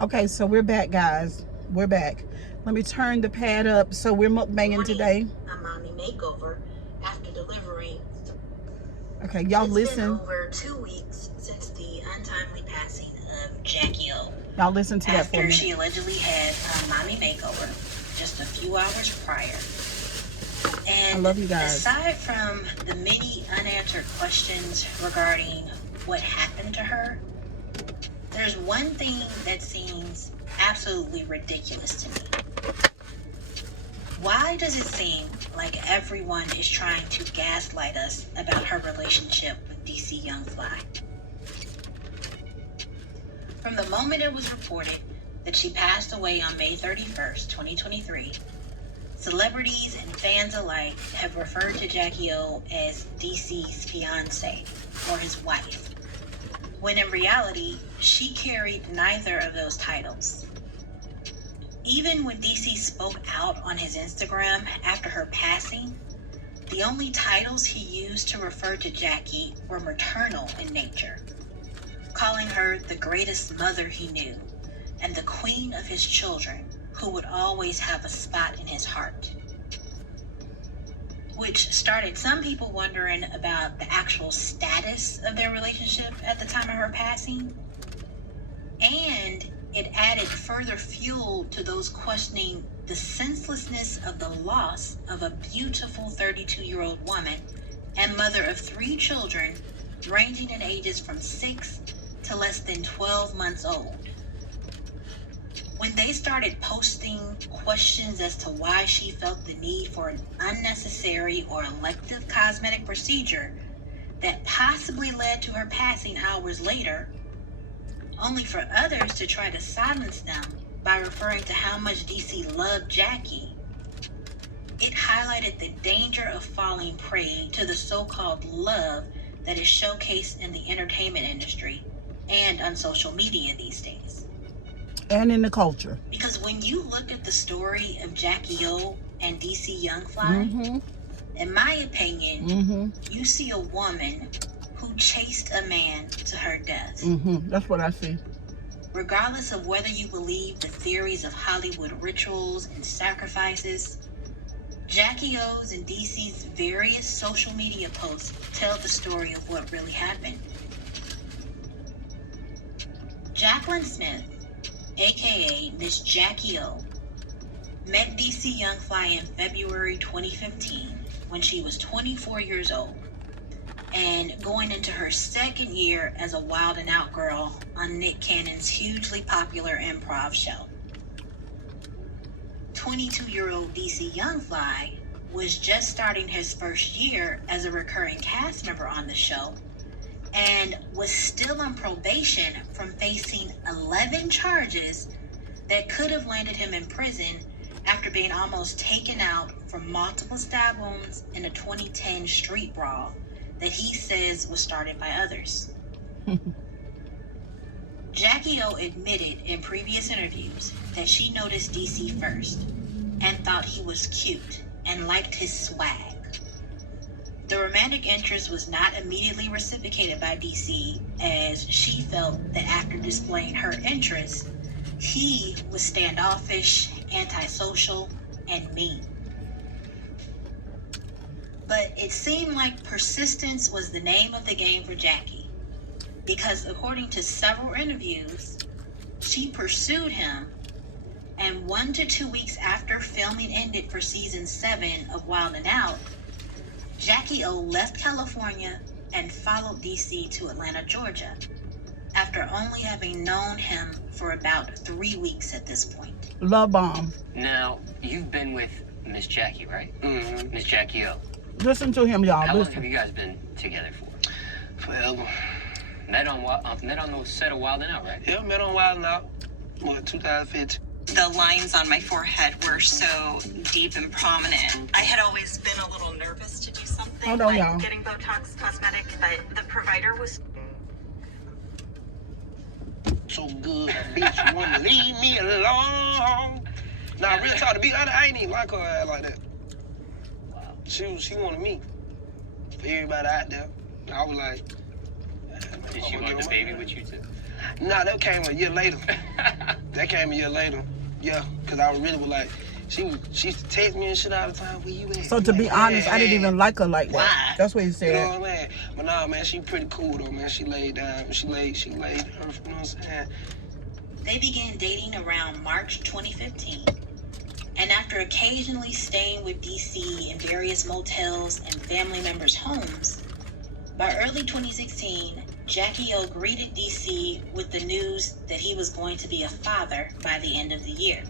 Okay, so we're back, guys. We're back. Let me turn the pad up. So we're mukbanging today. A mommy makeover after delivering. Okay, y'all listen. It's been over 2 weeks since the untimely passing of Jackie O. Y'all listen to that for me. After she allegedly had a mommy makeover just a few hours prior. And I love you guys. Aside from the many unanswered questions regarding what happened to her, there's one thing that seems absolutely ridiculous to me. Why does it seem like everyone is trying to gaslight us about her relationship with DC Young Fly? From the moment it was reported that she passed away on May 31st, 2023, celebrities and fans alike have referred to Jackie O as DC's fiancé or his wife, when in reality, she carried neither of those titles. Even when DC spoke out on his Instagram after her passing, the only titles he used to refer to Jackie were maternal in nature, calling her the greatest mother he knew and the queen of his children who would always have a spot in his heart. Which started some people wondering about the actual status of their relationship at the time of her passing. And it added further fuel to those questioning the senselessness of the loss of a beautiful 32-year-old woman and mother of 3 children ranging in ages from 6 to less than 12 months old. When they started posting questions as to why she felt the need for an unnecessary or elective cosmetic procedure that possibly led to her passing hours later, only for others to try to silence them by referring to how much DC loved Jackie, it highlighted the danger of falling prey to the so-called love that is showcased in the entertainment industry and on social media these days. And in the culture. Because when you look at the story of Jackie O and DC Young Fly, in my opinion, you see a woman who chased a man to her death. That's what I see. Regardless of whether you believe the theories of Hollywood rituals and sacrifices, Jackie O's and DC's various social media posts tell the story of what really happened. Jacqueline Smith, aka Miss Jackie O, met DC Young Fly in February 2015 when she was 24 years old and going into her second year as a Wild 'N Out girl on Nick Cannon's hugely popular improv show. 22-year-old DC Young Fly was just starting his first year as a recurring cast member on the show and was still on probation from facing 11 charges that could have landed him in prison after being almost taken out from multiple stab wounds in a 2010 street brawl that he says was started by others. Jackie O admitted in previous interviews that she noticed DC first and thought he was cute and liked his swag. The romantic interest was not immediately reciprocated by DC, as she felt that after displaying her interest, he was standoffish, antisocial, and mean. But it seemed like persistence was the name of the game for Jackie, because according to several interviews, she pursued him, and 1 to 2 weeks after filming ended for season 7 of Wild 'N Out, Jackie O left California and followed DC to Atlanta, Georgia, after only having known him for about 3 weeks at this point. Love bomb. Now, you've been with Miss Jackie, right? Miss Jackie O. Listen to him, y'all. How long Listen. have you guys been together for? Forever. Met on the set of Wild 'N Out, right? Yeah, met on Wild 'N Out. What, 2015? The lines on my forehead were so deep and prominent. I had always been a little nervous to do something Hold on, like y'all. getting Botox cosmetic, but the provider was So good, bitch, you wanna leave me alone. Nah, real talk, to be honest, I ain't even like her ass like that. Wow. She wanted me. For everybody out there. I was like, Did she want the baby with you too? nah, that came a year later. That came a year later. Yeah, because I really was like, she used to text me and shit all the time. Where you at? So to be honest, I didn't even like her like that. Why? That's what he You said. know what I'm saying? But nah, man, she pretty cool though, man. She laid down. She laid her, you know what I'm saying? They began dating around March 2015. And after occasionally staying with DC in various motels and family members' homes, by early 2016, Jackie O greeted DC with the news that he was going to be a father by the end of the year.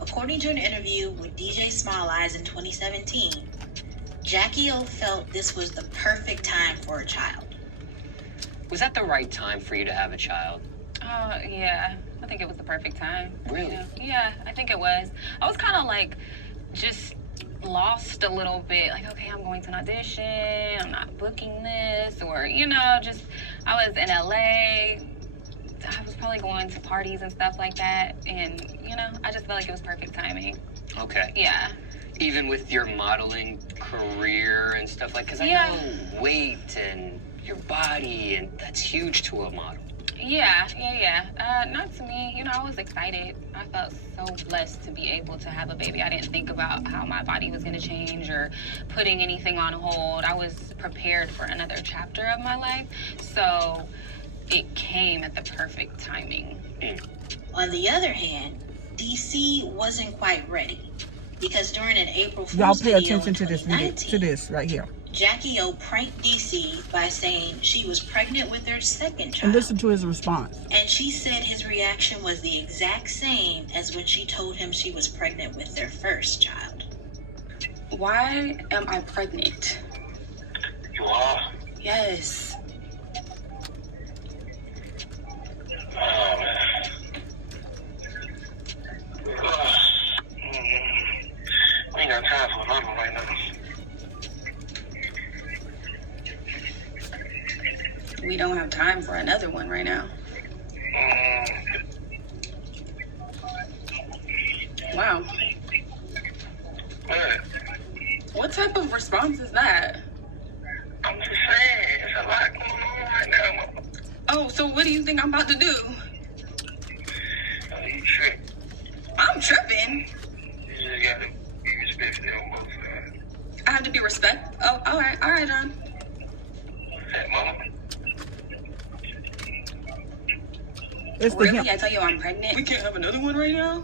According to an interview with DJ Small Eyes in 2017, Jackie O felt this was the perfect time for a child. Was that the right time for you to have a child? Yeah. I think it was the perfect time. Really? You know? Yeah, I think it was. I was kind of like just lost a little bit. Like, okay, I'm going to an audition. I'm not booking this. Or, you know, just I was in LA. I was probably going to parties and stuff like that. And, you know, I just felt like it was perfect timing. Okay. Yeah. Even with your modeling career and stuff like, because I Yeah. know weight and your body, and that's huge to a model. Yeah. Not to me. You know, I was excited. I felt so blessed to be able to have a baby. I didn't think about how my body was going to change or putting anything on hold. I was prepared for another chapter of my life. So it came at the perfect timing. On the other hand, DC wasn't quite ready because during an April Fool's Y'all pay video attention in to this video, 2019, to this right here. Jackie O pranked DC by saying she was pregnant with their second child. And listen to his response. And she said his reaction was the exact same as when she told him she was pregnant with their first child. Why am I pregnant? You are? Yes. Oh, man. We ain't got time for another one right now. We don't have time for another one right now. Wow. What? What type of response is that? I'm just saying, it's a lot going on right now. Oh, so what do you think I'm about to do? You tripping. I'm tripping. You just gotta be respectful on both sides. I have to be respect. Oh, all right, John. Hey, mama. It's the Really? him. I tell you I'm pregnant. We can't have another one right now.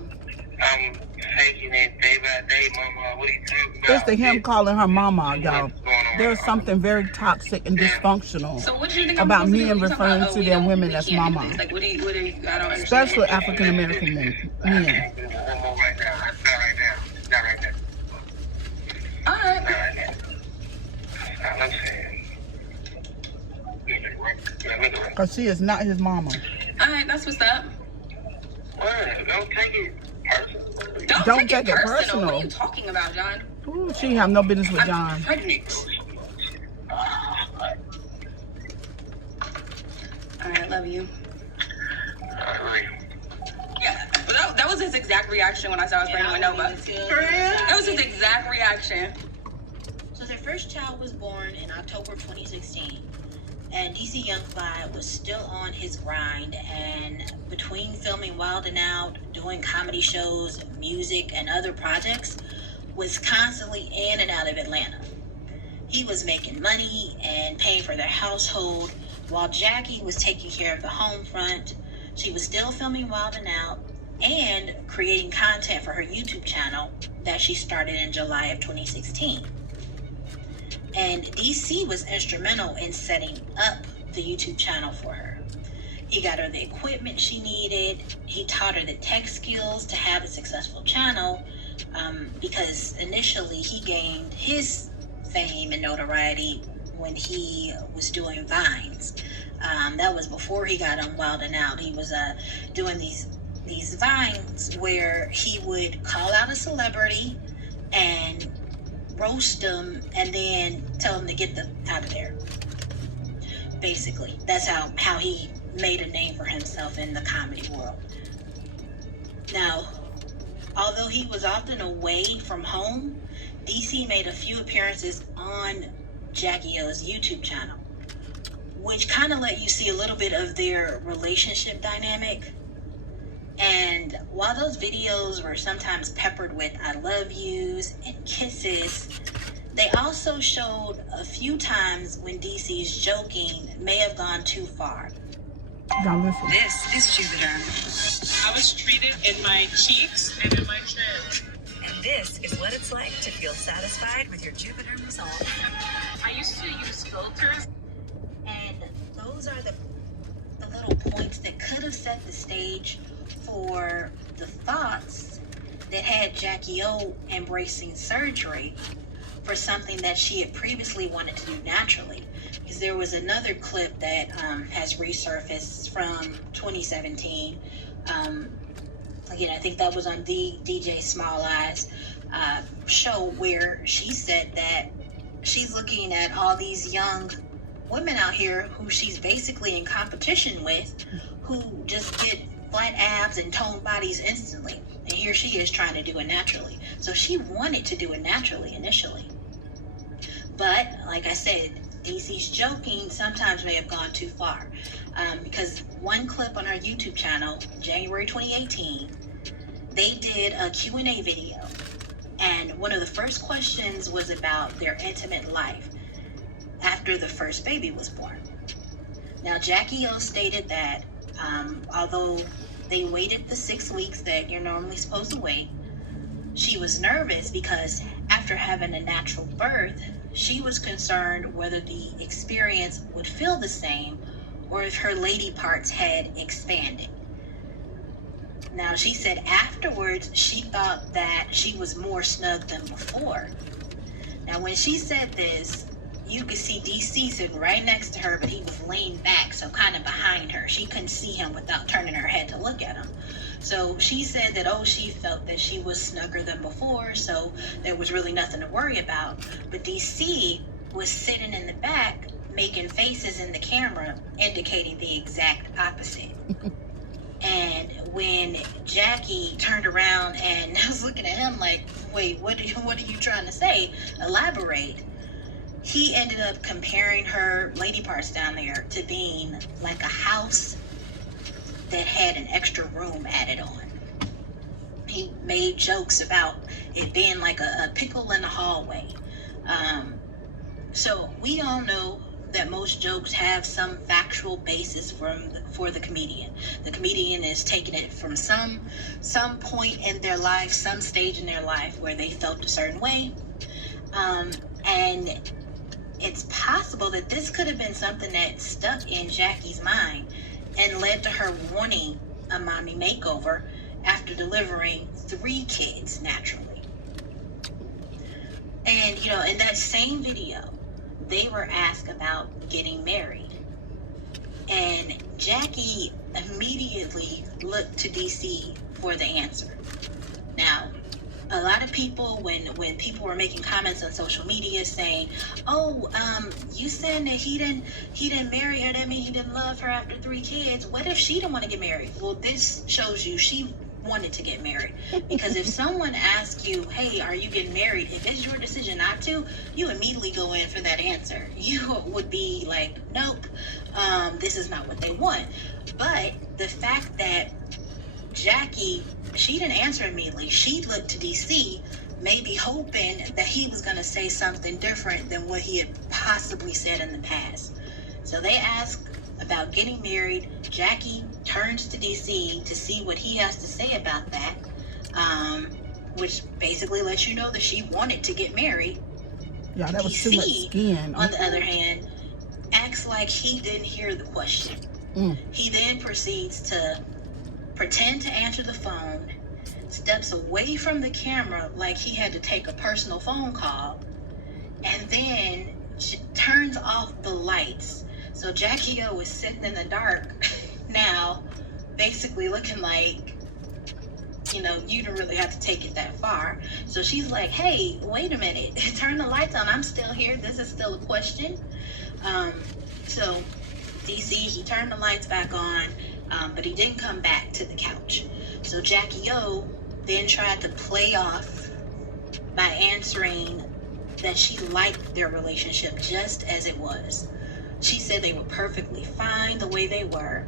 I'm taking it day by day, mama. What are you talking about? It's the him calling her mama, y'all. What's going on There's right now? something very toxic and dysfunctional So what do you think I'm about supposed to men do? You talking referring about, to we their don't- women we as can't do mama. this. Like, what do you, I don't understand. Especially African American men. One more right now. Not right now. Not right now. All right. Not right now. That's all I'm saying. Let me go. Because she is not his mama. All right, that's what's up. What? Don't take it personal. Don't take take it What are personal. you talking about, John? Ooh, she have no business with I'm John. pregnant. All right, love you. Yeah, but that was his exact reaction when I said I was pregnant with Nova. That was his exact reaction. So their first child was born in October 2016, and DC Young Fly was still on his grind, and between filming Wild 'N Out, doing comedy shows, music, and other projects, was constantly in and out of Atlanta. He was making money and paying for their household, while Jackie was taking care of the home front. She was still filming Wild 'N Out and creating content for her YouTube channel that she started in July of 2016. And DC was instrumental in setting up the YouTube channel for her. He got her the equipment she needed. He taught her the tech skills to have a successful channel, because initially he gained his fame and notoriety when he was doing Vines. That was before he got on Wild 'N Out. He was doing these Vines where he would call out a celebrity and roast them and then tell them to get them out of there. Basically, that's how he made a name for himself in the comedy world. Now, although he was often away from home, DC made a few appearances on Jackie O's YouTube channel, which kind of let you see a little bit of their relationship dynamic. And while those videos were sometimes peppered with I love yous and kisses, they also showed a few times when DC's joking may have gone too far. Don't listen. This is Juvederm. I was treated in my cheeks and in my chin. And this is what it's like to feel satisfied with your Juvederm results. I used to use filters. And those are the little points that could have set the stage for the thoughts that had Jackie O embracing surgery for something that she had previously wanted to do naturally. Because there was another clip that has resurfaced from 2017. Again, I think that was on the DJ Small Eyes show, where she said that she's looking at all these young women out here who she's basically in competition with, who just get flat abs and toned bodies instantly. And here she is trying to do it naturally. So she wanted to do it naturally initially. But like I said, DC's joking sometimes may have gone too far. Because one clip on her YouTube channel, January 2018, they did a Q&A video. And one of the first questions was about their intimate life after the first baby was born. Now, Jackie O stated that although they waited the 6 weeks that you're normally supposed to wait, she was nervous because after having a natural birth, she was concerned whether the experience would feel the same or if her lady parts had expanded. Now, she said afterwards she thought that she was more snug than before. Now, when she said this, you could see DC sitting right next to her, but he was leaned back, so kind of behind her. She couldn't see him without turning her head to look at him. So she said that, she felt that she was snugger than before, so there was really nothing to worry about. But DC was sitting in the back, making faces in the camera, indicating the exact opposite. And when Jackie turned around and was looking at him like, wait, what are you trying to say? Elaborate. He ended up comparing her lady parts down there to being like a house that had an extra room added on. He made jokes about it being like a pickle in the hallway. So we all know that most jokes have some factual basis for the comedian. The comedian is taking it from some point in their life, some stage in their life where they felt a certain way. And it's possible that this could have been something that stuck in Jackie's mind and led to her wanting a mommy makeover after delivering 3 kids naturally. And, in that same video, they were asked about getting married. And Jackie immediately looked to DC for the answer. Now, a lot of people, when people were making comments on social media saying, you saying that he didn't marry her, that means he didn't love her after 3 kids. What if she didn't want to get married? Well, this shows you she wanted to get married. Because if someone asks you, hey, are you getting married? If it's your decision not to, you immediately go in for that answer. You would be like, nope, this is not what they want. But the fact that Jackie, she didn't answer immediately. She looked to DC, maybe hoping that he was going to say something different than what he had possibly said in the past. So they asked about getting married. Jackie turns to DC to see what he has to say about that, which basically lets you know that she wanted to get married. Yeah, that was DC, too much skin. on the other hand, acts like he didn't hear the question. He then proceeds to pretend to answer the phone, steps away from the camera like he had to take a personal phone call, and then turns off the lights. So Jackie O is sitting in the dark now, basically looking like, you don't really have to take it that far. So she's like, hey, wait a minute, turn the lights on, I'm still here, this is still a question. So DC, he turned the lights back on, but he didn't come back to the couch. So Jackie O then tried to play off by answering that she liked their relationship just as it was. She said they were perfectly fine the way they were,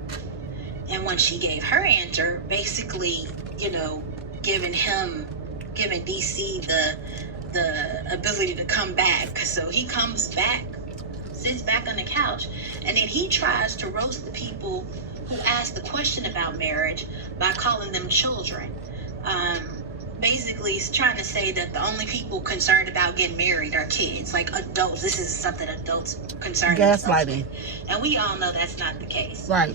And when she gave her answer, basically, giving DC the ability to come back. So he comes back, sits back on the couch, and then he tries to roast the people who asked the question about marriage by calling them children. Basically, he's trying to say that the only people concerned about getting married are kids, like adults. This is something adults concerned themselves with. And we all know that's not the case. Right.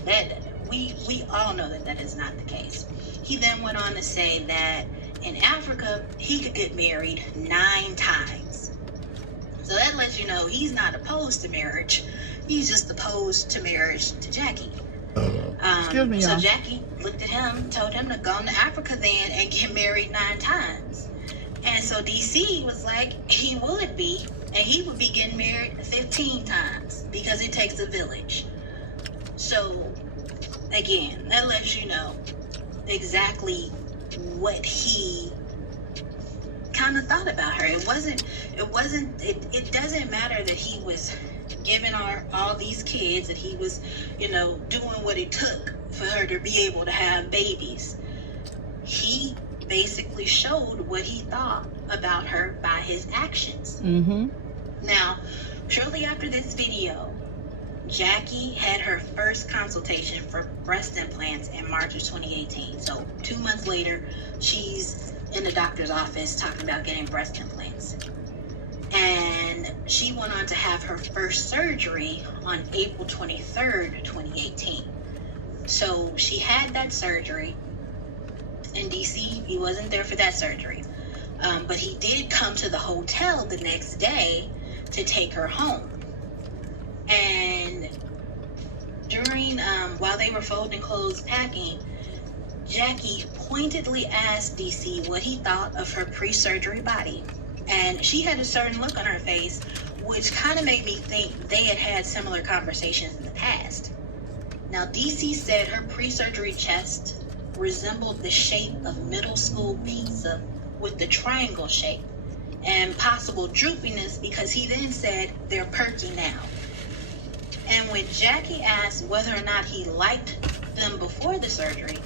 We all know that is not the case. He then went on to say that in Africa, he could get married 9 times. So that lets you know he's not opposed to marriage. He's just opposed to marriage to Jackie. Excuse me, so y'all. Jackie looked at him, told him to go to Africa then and get married 9 times. And so DC was like, he would be, and he would be getting married 15 times because it takes a village. So again, that lets you know exactly what he kind of thought about her. It doesn't matter that he was giving her all these kids, that he was, doing what it took for her to be able to have babies. He basically showed what he thought about her by his actions. Mm-hmm. Now, shortly after this video, Jackie had her first consultation for breast implants in March of 2018. So 2 months later, she's in the doctor's office talking about getting breast implants. And she went on to have her first surgery on April 23rd, 2018. So she had that surgery. In DC, he wasn't there for that surgery. But he did come to the hotel the next day to take her home. And during, while they were folding clothes, packing, Jackie pointedly asked DC what he thought of her pre-surgery body. And she had a certain look on her face, which kind of made me think they had similar conversations in the past. Now, DC said her pre-surgery chest resembled the shape of middle school pizza with the triangle shape and possible droopiness, because he then said they're perky now. And when Jackie asked whether or not he liked them before the surgery,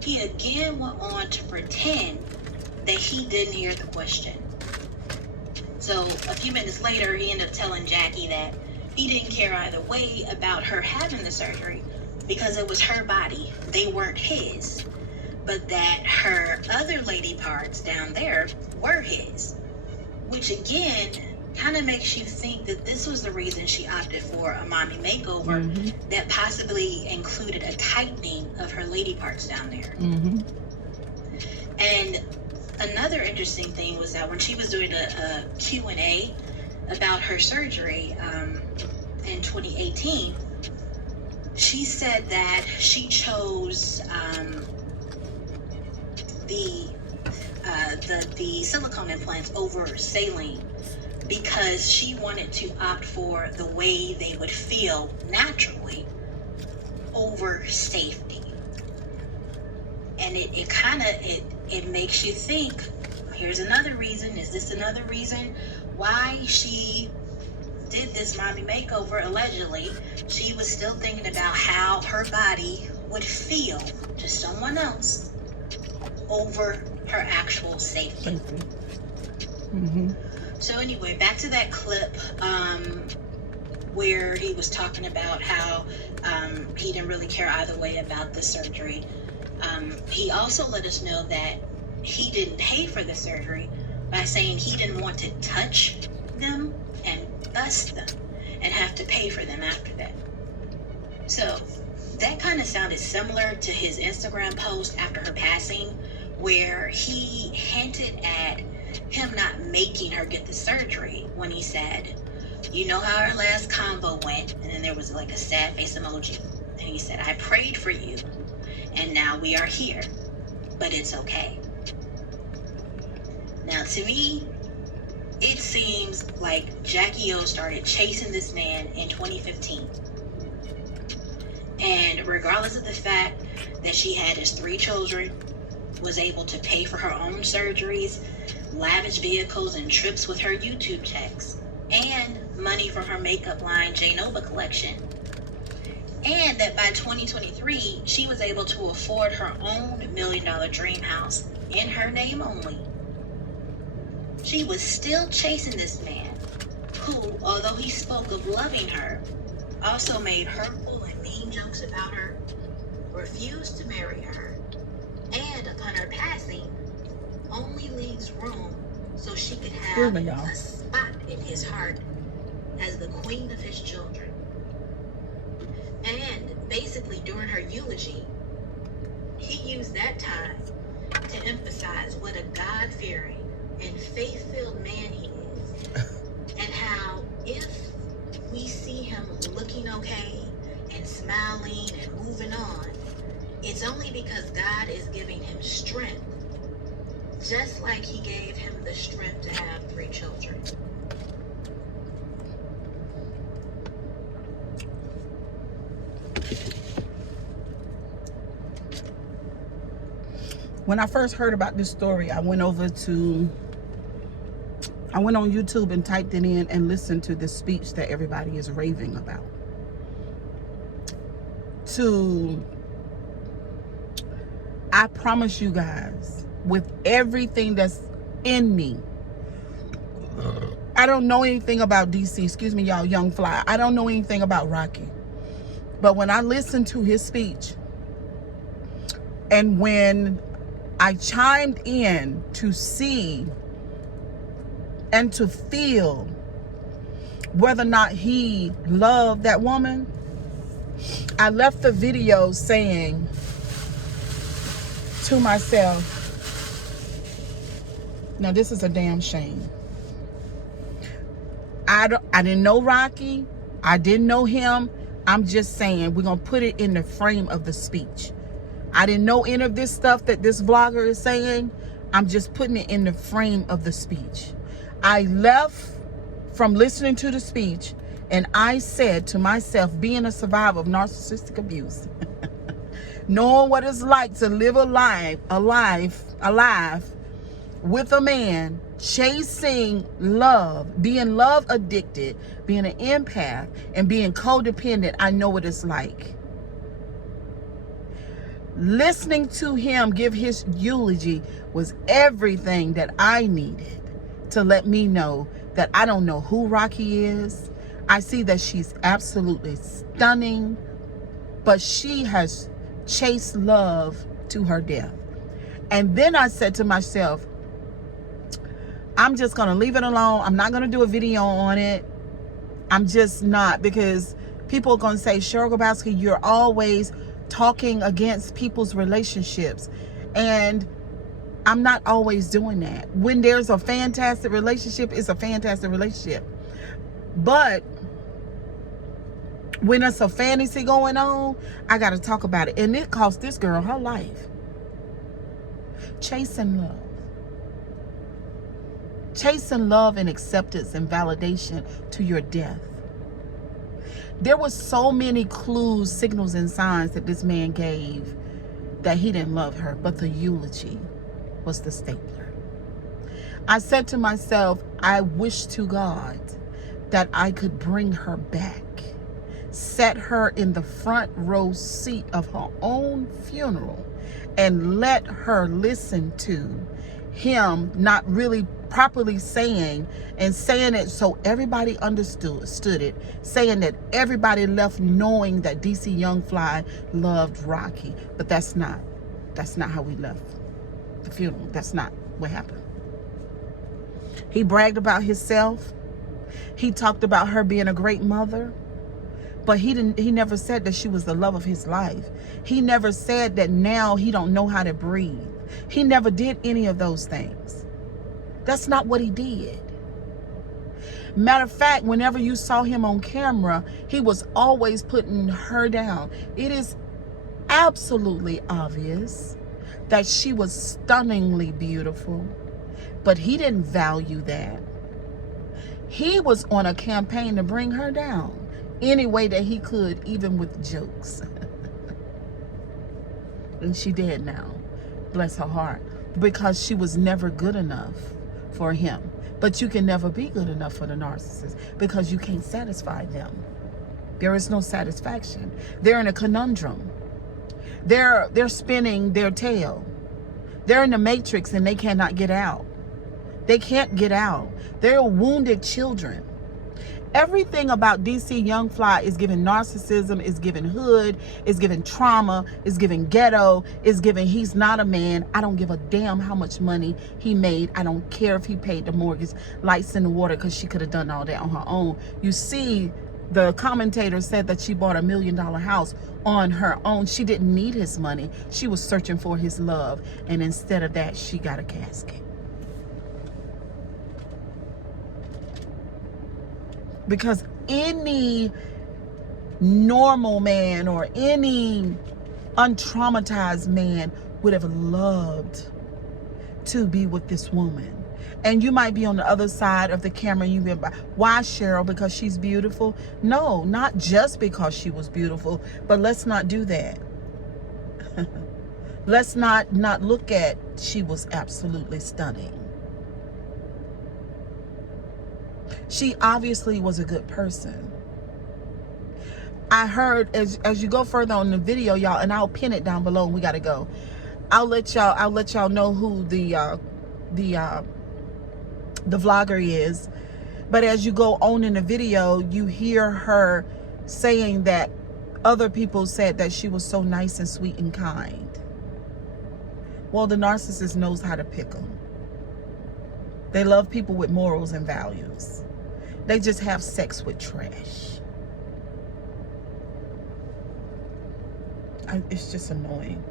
he again went on to pretend that he didn't hear the question. So a few minutes later, he ended up telling Jackie that he didn't care either way about her having the surgery because it was her body. They weren't his. But that her other lady parts down there were his. Which again, kind of makes you think that this was the reason she opted for a mommy makeover, that possibly included a tightening of her lady parts down there. And another interesting thing was that when she was doing a Q&A about her surgery in 2018, she said that she chose the silicone implants over saline because she wanted to opt for the way they would feel naturally over safety. And it kind of it makes you think, here's another reason. Is this another reason why she did this mommy makeover? Allegedly, she was still thinking about how her body would feel to someone else over her actual safety. So anyway, back to that clip where he was talking about how he didn't really care either way about the surgery. He also let us know that he didn't pay for the surgery by saying he didn't want to touch them and bust them and have to pay for them after that. So that kind of sounded similar to his Instagram post after her passing, where he hinted at him not making her get the surgery when he said, you know how our last convo went, and then there was like a sad face emoji, and he said, I prayed for you and now we are here, but it's okay. Now to me, it seems like Jackie O started chasing this man in 2015. And regardless of the fact that she had his 3 children, was able to pay for her own surgeries, lavish vehicles and trips with her YouTube checks, and money for her makeup line J Nova collection, And that by 2023, she was able to afford her own $1 million dream house in her name only. She was still chasing this man who, although he spoke of loving her, also made hurtful and mean jokes about her, refused to marry her, and upon her passing, only leaves room so she could have a spot in his heart as the queen of his children. And basically during her eulogy, he used that time to emphasize what a God-fearing and faith-filled man he is, and how if we see him looking okay and smiling and moving on, it's only because God is giving him strength, just like he gave him the strength to have 3 children. When I first heard about this story, I went on YouTube and typed it in and listened to this speech that everybody is raving about. I promise you guys, with everything that's in me, I don't know anything about DC. Excuse me, y'all, Young Fly. I don't know anything about Rocky. But when I listened to his speech, and when I chimed in to see and to feel whether or not he loved that woman, I left the video saying to myself, now this is a damn shame. I didn't know Rocky. I didn't know him. I'm just saying, we're going to put it in the frame of the speech. I didn't know any of this stuff that this vlogger is saying. I'm just putting it in the frame of the speech. I left from listening to the speech and I said to myself, being a survivor of narcissistic abuse, knowing what it's like to live alive with a man, chasing love, being love addicted, being an empath, and being codependent, I know what it's like. Listening to him give his eulogy was everything that I needed to let me know that I don't know who Rocky is. I see that she's absolutely stunning, but she has chased love to her death. And then I said to myself, I'm just going to leave it alone. I'm not going to do a video on it. I'm just not, because people are going to say, Cheryl Grabowski, you're always talking against people's relationships. And I'm not always doing that. When there's a fantastic relationship, it's a fantastic relationship. But when there's a fantasy going on, I got to talk about it. And it cost this girl her life. Chasing love. Chasing love and acceptance and validation to your death. There were so many clues, signals, and signs that this man gave that he didn't love her, but the eulogy was the stapler. I said to myself, I wish to God that I could bring her back, set her in the front row seat of her own funeral, and let her listen to him not really properly saying, and saying it so everybody understood it, saying that everybody left knowing that DC Young Fly loved Rocky. But that's not how we left the funeral. That's not what happened. He bragged about himself. He talked about her being a great mother, but he never said that she was the love of his life. He never said that now he don't know how to breathe. He never did any of those things. That's not what he did. Matter of fact, whenever you saw him on camera, he was always putting her down. It is absolutely obvious that she was stunningly beautiful, but he didn't value that. He was on a campaign to bring her down any way that he could, even with jokes. And she dead now, bless her heart, because she was never good enough for him. But you can never be good enough for the narcissist, because you can't satisfy them. There is no satisfaction. They're in a conundrum. They're spinning their tail. They're in the matrix and they cannot get out. They can't get out. They're wounded children. Everything about DC Young Fly is given narcissism, is given hood, is given trauma, is given ghetto, is given he's not a man. I don't give a damn how much money he made. I don't care if he paid the mortgage, lights and the water, because she could have done all that on her own. You see, the commentator said that she bought $1 million house on her own. She didn't need his money. She was searching for his love. And instead of that, she got a casket. Because any normal man or any untraumatized man would have loved to be with this woman. And you might be on the other side of the camera and you've been, why Cheryl? Because she's beautiful? No, not just because she was beautiful, but let's not do that. Let's not look at she was absolutely stunning. She obviously was a good person. I heard as you go further on the video, y'all, and I'll pin it down below and we gotta go. I'll let y'all know who the vlogger is. But as you go on in the video, you hear her saying that other people said that she was so nice and sweet and kind. Well, the narcissist knows how to pick them. They love people with morals and values. They just have sex with trash. It's just annoying.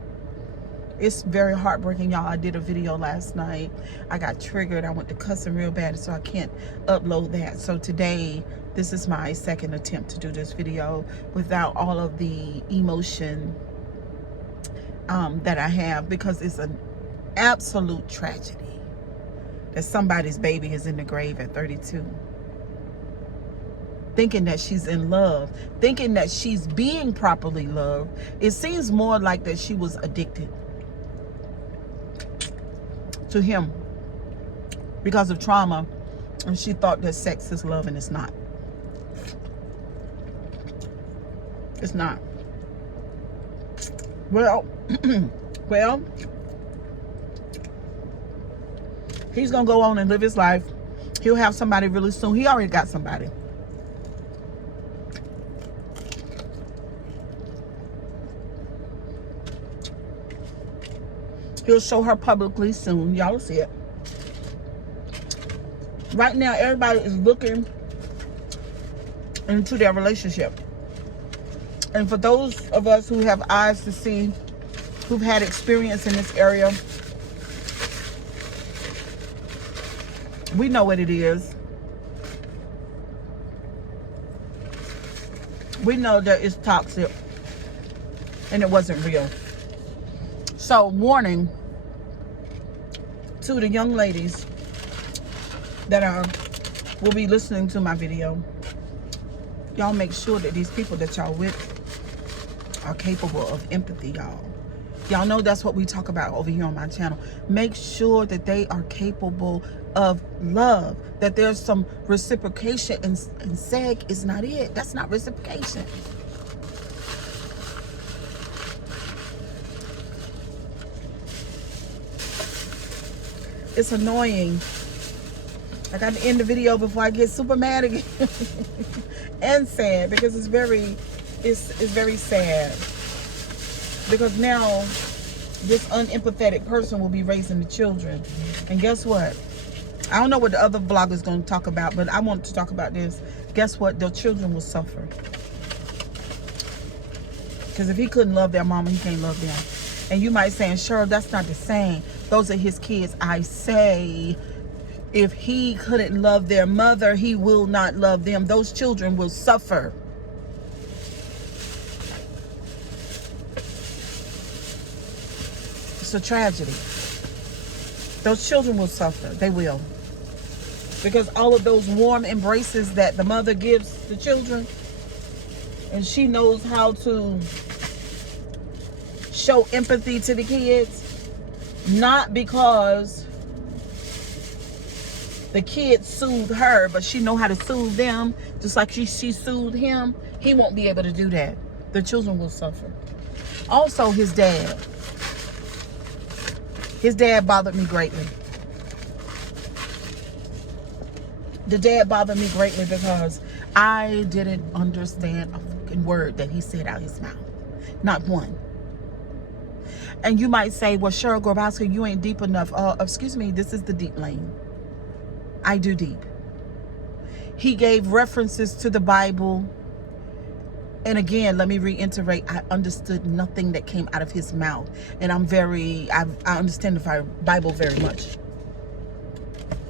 It's very heartbreaking, y'all. I did a video last night. I got triggered. I went to cussing real bad, so I can't upload that. So today, this is my second attempt to do this video without all of the emotion that I have, because it's an absolute tragedy that somebody's baby is in the grave at 32. Thinking that she's in love, thinking that she's being properly loved. It seems more like that she was addicted to him because of trauma, and she thought that sex is love, and it's not. It's not. Well, well, he's gonna go on and live his life. He'll have somebody really soon. He already got somebody. He'll show her publicly soon. Y'all will see it. Right now, everybody is looking into their relationship. And for those of us who have eyes to see, who've had experience in this area, we know what it is. We know that it's toxic and it wasn't real. So, warning to the young ladies that will be listening to my video. Y'all make sure that these people that y'all with are capable of empathy, y'all. Y'all know that's what we talk about over here on my channel. Make sure that they are capable of love, that there's some reciprocation, and SEG is not it. That's not reciprocation. It's annoying. I got to end the video before I get super mad again and sad, because it's very sad, because now this unempathetic person will be raising the children. And guess what? I don't know what the other vlogger is going to talk about, but I want to talk about this. Guess what? Their children will suffer, because if he couldn't love their mama, he can't love them. And you might say, Cheryl, that's not the same. Those are his kids. I say, if he couldn't love their mother, he will not love them. Those children will suffer. It's a tragedy. Those children will suffer. They will. Because all of those warm embraces that the mother gives the children, and she knows how to show empathy to the kids, not because the kids soothed her, but she know how to soothe them, just like she soothed him. He won't be able to do that. The children will suffer. Also, his dad. His dad bothered me greatly. The dad bothered me greatly because I didn't understand a fucking word that he said out his mouth. Not one. And you might say, well, Cheryl Grabowski, you ain't deep enough. Excuse me, this is the deep lane. I do deep. He gave references to the Bible. And again, let me reiterate, I understood nothing that came out of his mouth. And I understand the Bible very much.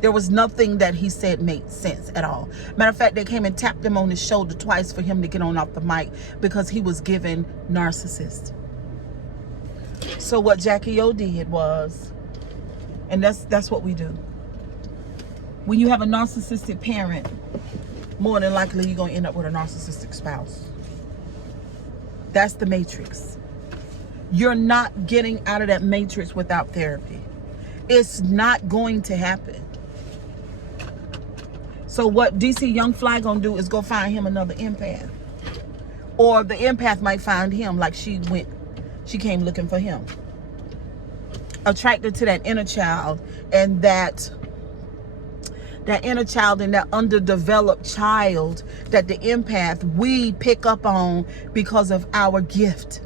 There was nothing that he said made sense at all. Matter of fact, they came and tapped him on his shoulder twice for him to get on off the mic because he was given narcissist. So what Jackie O did was, and that's what we do. When you have a narcissistic parent, more than likely you're going to end up with a narcissistic spouse. That's the matrix. You're not getting out of that matrix without therapy. It's not going to happen. So what DC Young Fly gonna do is go find him another empath. Or the empath might find him like she came looking for him. Attracted to that inner child, and that inner child and that underdeveloped child that the empath we pick up on because of our gift.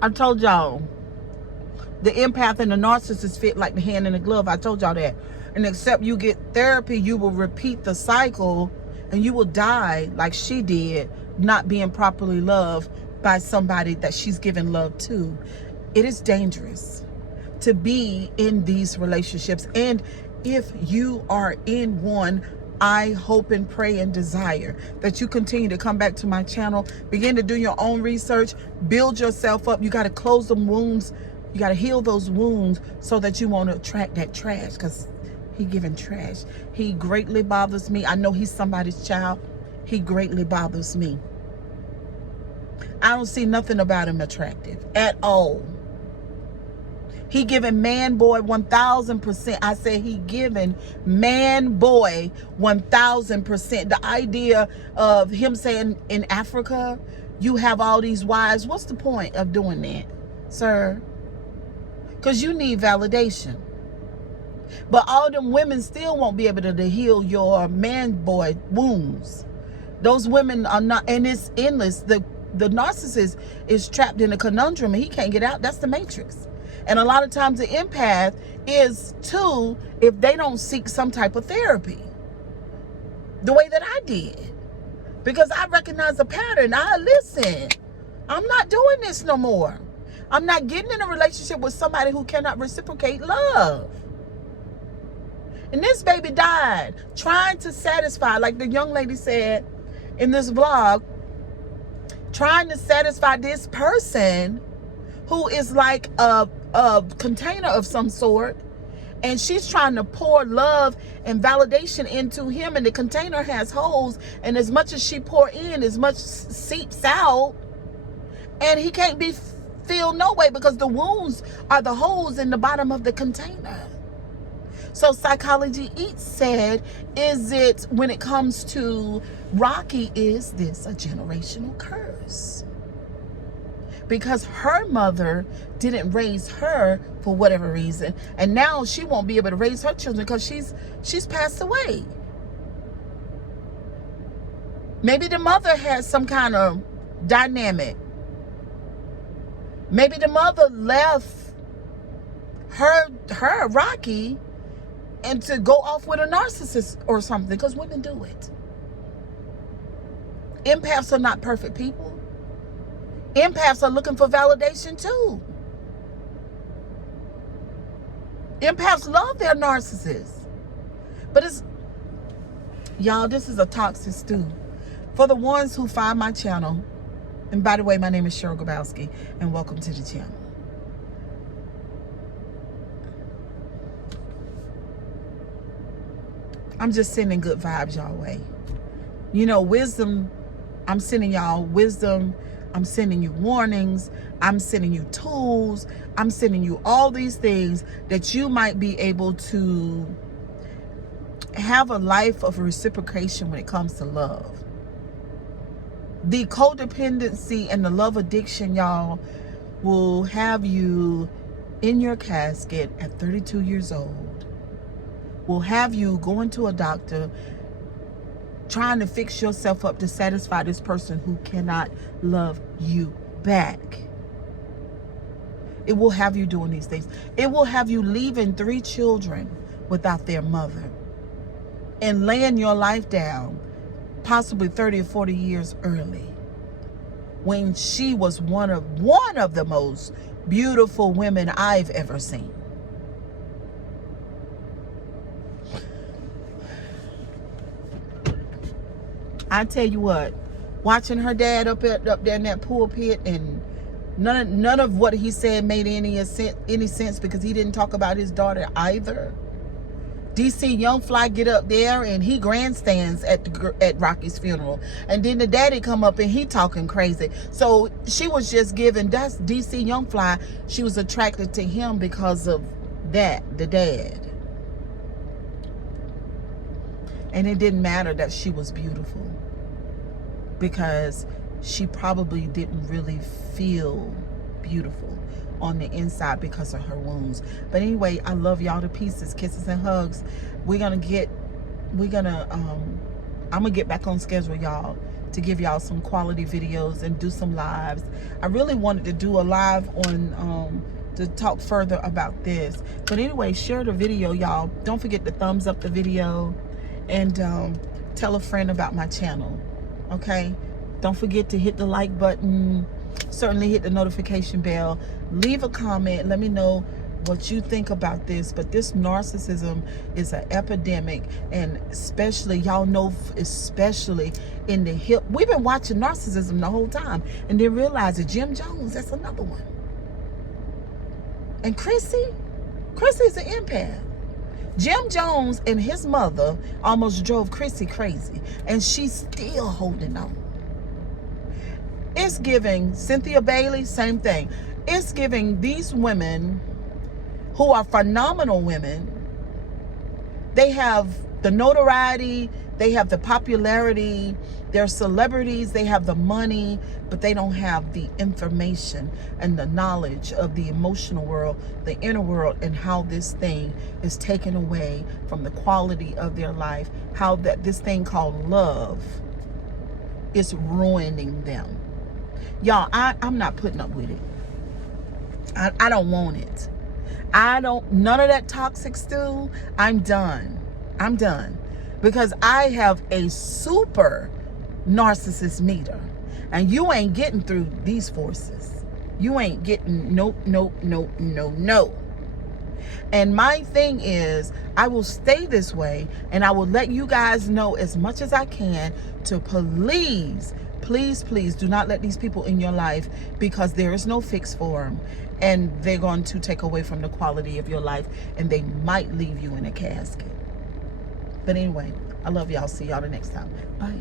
I told y'all, the empath and the narcissist fit like the hand in the glove. I told y'all that. And except you get therapy, you will repeat the cycle and you will die like she did, not being properly loved by somebody that she's given love to. It is dangerous to be in these relationships. And if you are in one, I hope and pray and desire that you continue to come back to my channel, begin to do your own research, build yourself up. You got to close them wounds. You got to heal those wounds so that you won't attract that trash, because he giving trash. He greatly bothers me. I know he's somebody's child. He greatly bothers me. I don't see nothing about him attractive at all. He giving man boy 1000%. I say he giving man boy 1000%. The idea of him saying in Africa, you have all these wives. What's the point of doing that, sir? Because you need validation. But all them women still won't be able to heal your man boy wounds. Those women are not, and it's endless. The narcissist is trapped in a conundrum and he can't get out. That's the matrix. And a lot of times the empath is too, if they don't seek some type of therapy. The way that I did. Because I recognize a pattern. Listen, I'm not doing this no more. I'm not getting in a relationship with somebody who cannot reciprocate love. And this baby died trying to satisfy, like the young lady said in this vlog, trying to satisfy this person who is like a container of some sort, and she's trying to pour love and validation into him, and the container has holes, and as much as she pour in, as much seeps out, and he can't be filled no way because the wounds are the holes in the bottom of the container. So Psychology Eats said, is it, when it comes to Rocky, is this a generational curse? Because her mother didn't raise her for whatever reason, and now she won't be able to raise her children because she's passed away. Maybe the mother has some kind of dynamic. Maybe the mother left her Rocky and to go off with a narcissist or something, because women do it. Empaths are not perfect people. Empaths are looking for validation too. Empaths love their narcissists. But it's, y'all, this is a toxic stew. For the ones who find my channel, and by the way, my name is Cheryl Grabowski, and welcome to the channel. I'm just sending good vibes y'all way. You know, wisdom, I'm sending y'all wisdom. I'm sending you warnings. I'm sending you tools. I'm sending you all these things that you might be able to have a life of reciprocation when it comes to love. The codependency and the love addiction, y'all, will have you in your casket at 32 years old. Will have you going to a doctor, trying to fix yourself up to satisfy this person who cannot love you back. It will have you doing these things. It will have you leaving 3 children without their mother and laying your life down possibly 30 or 40 years early, when she was one of the most beautiful women I've ever seen. I tell you what, watching her dad up there in that pulpit, and none of what he said made any sense, because he didn't talk about his daughter either. DC Young Fly get up there and he grandstands at Rocky's funeral, and then the daddy come up and he talking crazy. So she was just giving, that's DC Young Fly. She was attracted to him because of that, the dad. And it didn't matter that she was beautiful, because she probably didn't really feel beautiful on the inside because of her wounds. But anyway, I love y'all to pieces. Kisses and hugs. I'm gonna get back on schedule, y'all, to give y'all some quality videos and do some lives. I really wanted to do a live on to talk further about this. But anyway, share the video, y'all. Don't forget to thumbs up the video, and tell a friend about my channel. Okay, don't forget to hit the like button. Certainly hit the notification bell. Leave a comment. Let me know what you think about this. But this narcissism is an epidemic, and especially, y'all know, especially in the hip. We've been watching narcissism the whole time, and then realize that Jim Jones, that's another one. And Chrissy's an empath. Jim Jones and his mother almost drove Chrissy crazy, and she's still holding on. It's giving Cynthia Bailey, same thing. It's giving these women who are phenomenal women. They have the notoriety, they have the popularity, they're celebrities, they have the money, but they don't have the information and the knowledge of the emotional world, the inner world, and how this thing is taken away from the quality of their life, how that this thing called love is ruining them. Y'all, I'm not putting up with it. I don't want it. None of that toxic stew. I'm done. I'm done. Because I have a super narcissist meter, and you ain't getting through these forces. You ain't getting, nope. And my thing is, I will stay this way, and I will let you guys know as much as I can to please do not let these people in your life, because there is no fix for them, and they're going to take away from the quality of your life, and they might leave you in a casket. But anyway, I love y'all. See y'all the next time. Bye.